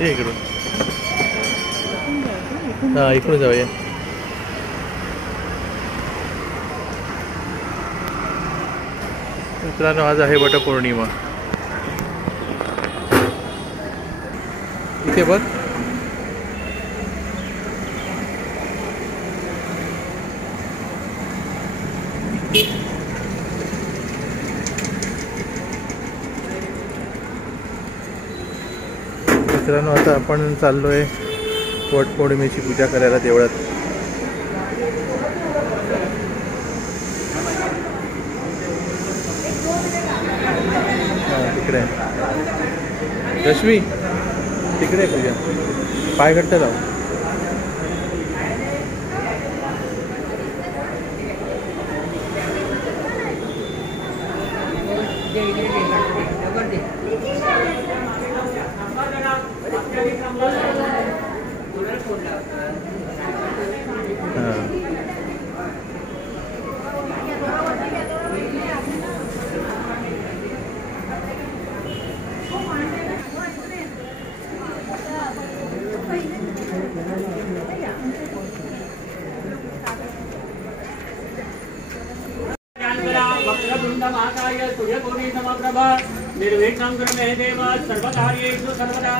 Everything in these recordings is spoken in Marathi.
ये इकडून. हां इकडून जाऊया. मित्रांनो आज आहे वटपौर्णिमा. इथे बघ मित्रांनो, आता आपण चाललोय वटपौर्णिमेची पूजा करायला देवळात. तिकडे रश्मी, तिकडे पूजा. पाय घट्ट लाव. महाकाय सूर्यकोटि समप्रभा निर्विघ्नं कुरु मे देव सर्वकार्येषु सर्वदा.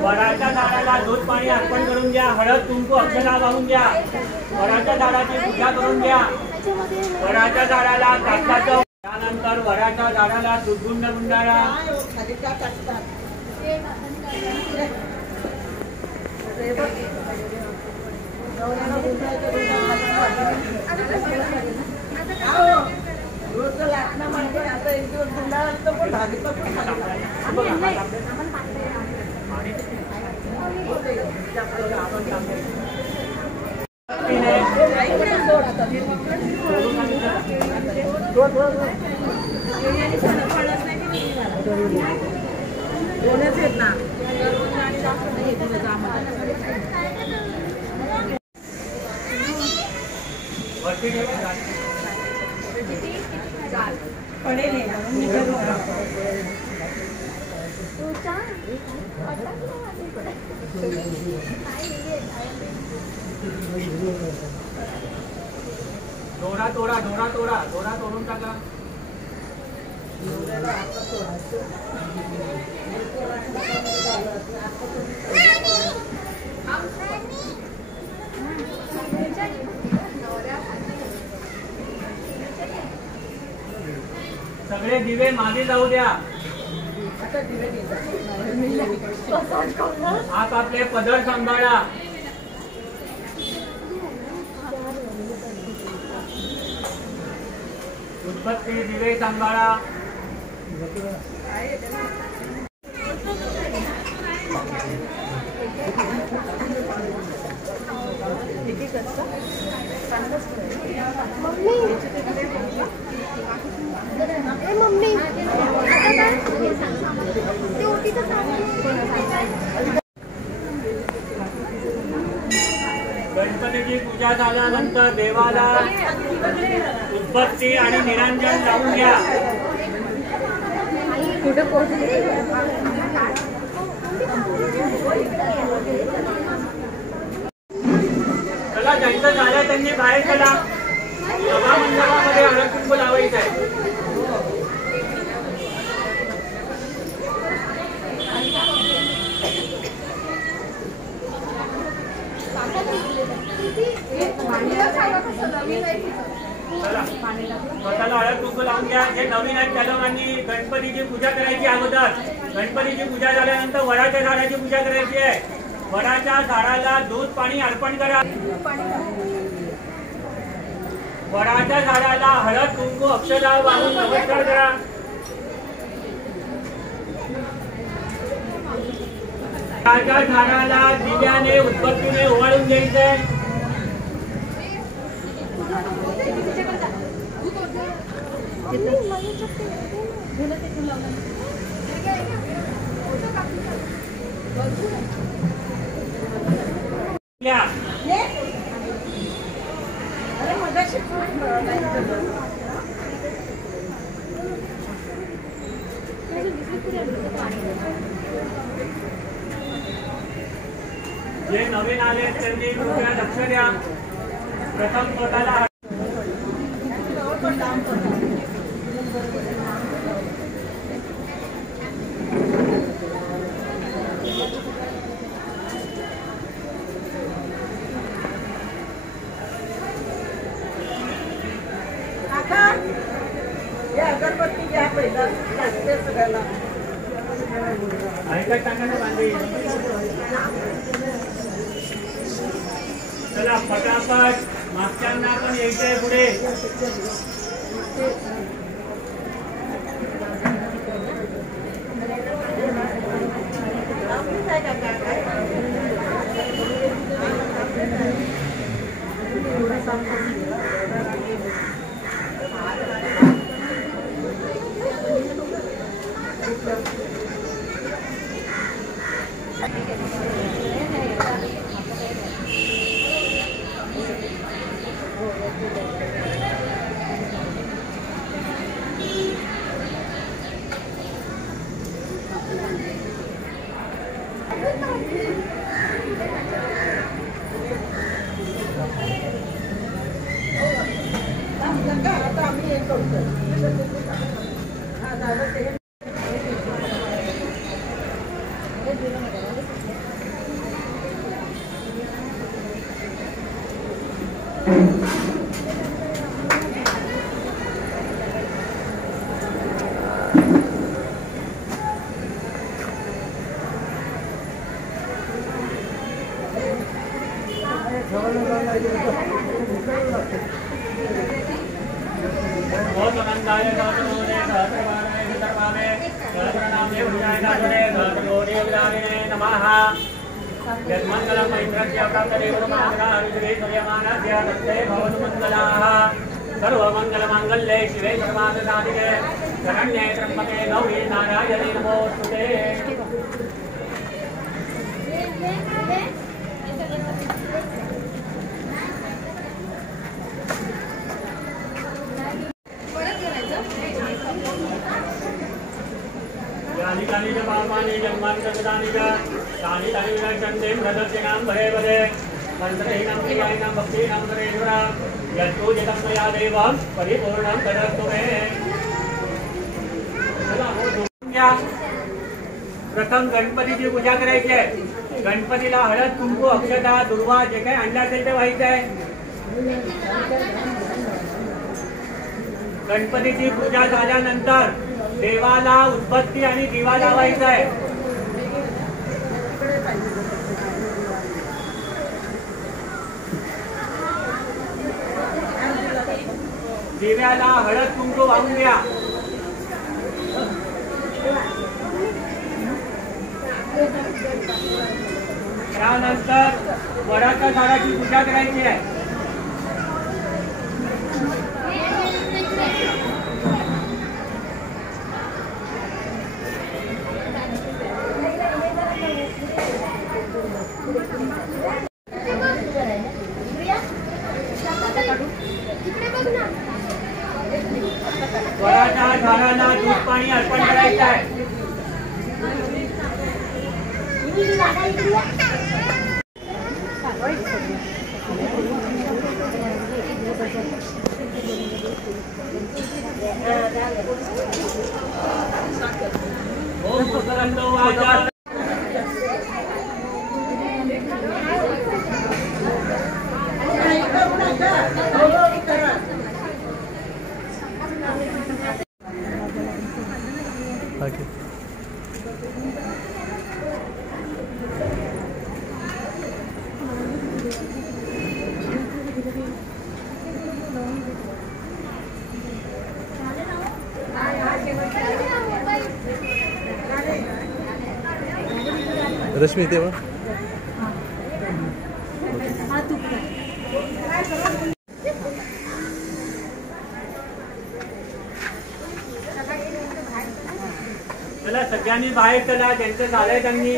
वडाच्या झाडाला दूध पाणी अर्पण करून द्या. हळद कुंकू अक्षता वाहून द्या. वडाच्या झाडाची पूजा करून द्या. वडाच्या झाडाला कापसाचं. त्यानंतर वडाच्या झाडाला दुधगुंड गुंडाळा. दोरा तोडा, दोरा तोडा, दोरा तोडून टाका. सगळे दिवे मागे जाऊ द्या. आपापले पदर सांभाळा. उदबत्ती दिवे सांभाळा. गणपतीची पूजा झाल्यानंतर देवाला उदबत्ती आणि निरंजन लावून घ्या. चला, ज्यांचं झालं त्यांनी बाहेर चला. सभा मंडपामध्ये हळद कुंकू लावायचं आहे. स्वतःला हळद कुंकू लावून घ्या. जे नवीन आहेत त्या लोकांनी गणपतीची पूजा करायची अगोदर. गणपतीची पूजा झाल्यानंतर वडाच्या झाडाची पूजा करायची आहे. वडाच्या झाडाला दूध पाणी अर्पण करा. वडाच्या झाडाला हळद कुंकू अक्षता वाहून नमस्कार करा. वडाच्या झाडाला दिव्याने उदबत्तीने ओवाळून घ्यायचंय. जे नवीन आले त्यांनी कृपया लक्ष द्या. प्रथम स्वतःला अगरबत्ती घ्या पहिला सगळ्याला ऐकत टाकायला बांधली. चला फटाफट मागच्यांना पण यायचंय पुढे. सर्वमंगलमांगल्ये शिवे सर्वार्थसाधिके शरण्ये त्र्यंबके गौरी नारायणी नमोस्तुते. कालिकालिक पापानि जन्मान्तरदानि च तानि तानि विनश्यन्ते मृतस्यनां भरे भरे. मंत्रहीनं क्रियाहीनं भक्तिहीनं सुरेश्वरा यत्पूजितं मया देवं परिपूर्णं तदस्तु मे. प्रथम गणपतीची पूजा करायची आहे. गणपतीला हळद कुंकू अक्षता दुर्वा जे काही आणलं असेल ते व्हायचं आहे. गणपतीची पूजा झाल्यानंतर देवाला उदबत्ती आणि दिवा लावायचा आहे. दिव्याला हळद कुंकू वाहून द्या. त्यानंतर वडाच्या झाडाची पूजा करायची आहे. वडाच्या झाडाला दूध पाणी अर्पण करायचं आहे. ओम पुष्करंदो वाचा रश्मी तेव्हा सगळ्यांनी बाहेर चला, त्यांचं झालंय त्यांनी.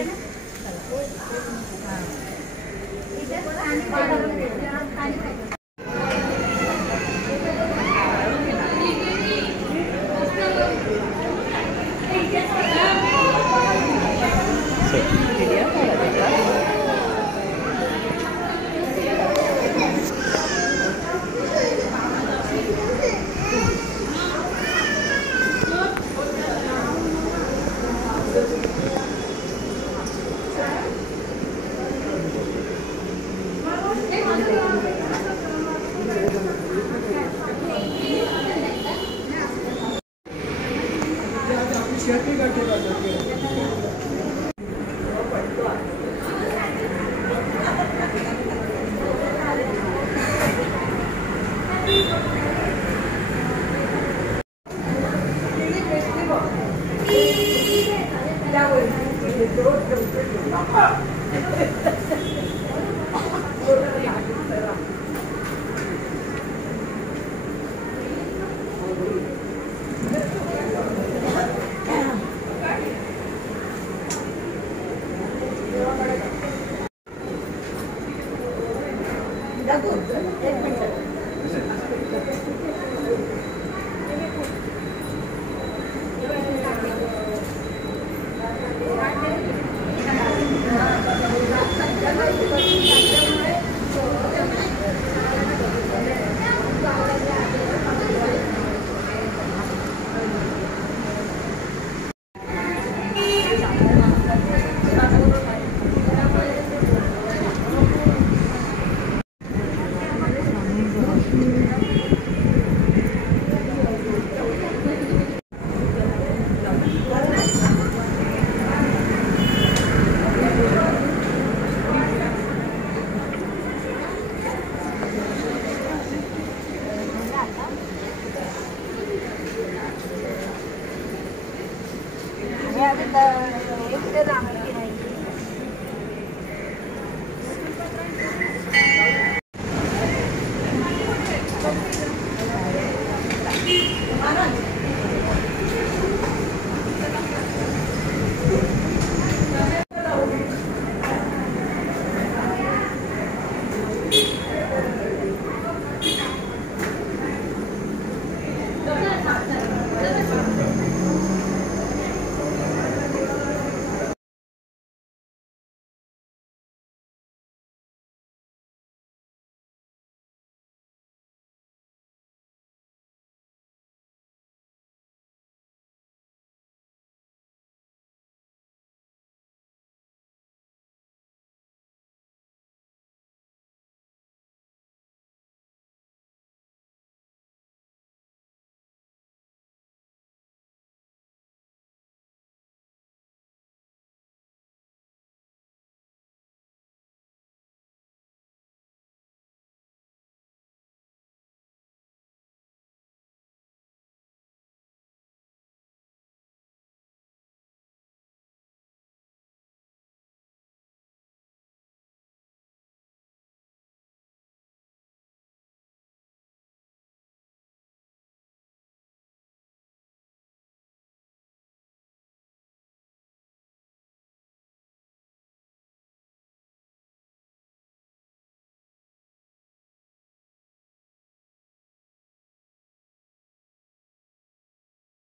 दाखव